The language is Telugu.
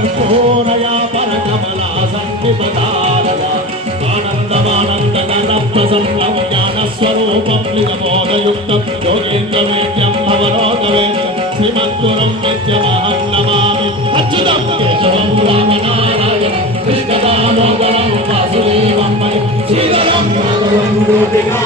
కర్పూరయా పరకమలా సంధిపదారయ ఆనందమానందగణ ప్రసన్నమ జ్ఞాన స్వరూపం నిగమోదయుక్తం యోగేంద్రవేద్యం భవరోగవేద్యం శ్రీమద్గురం నిత్యమహం నమామి అచ్యుతం కేశవం రామనారాయణం కృష్ణదామోదరం వాసుదేవం శ్రీధరం రాఘవం గోపికా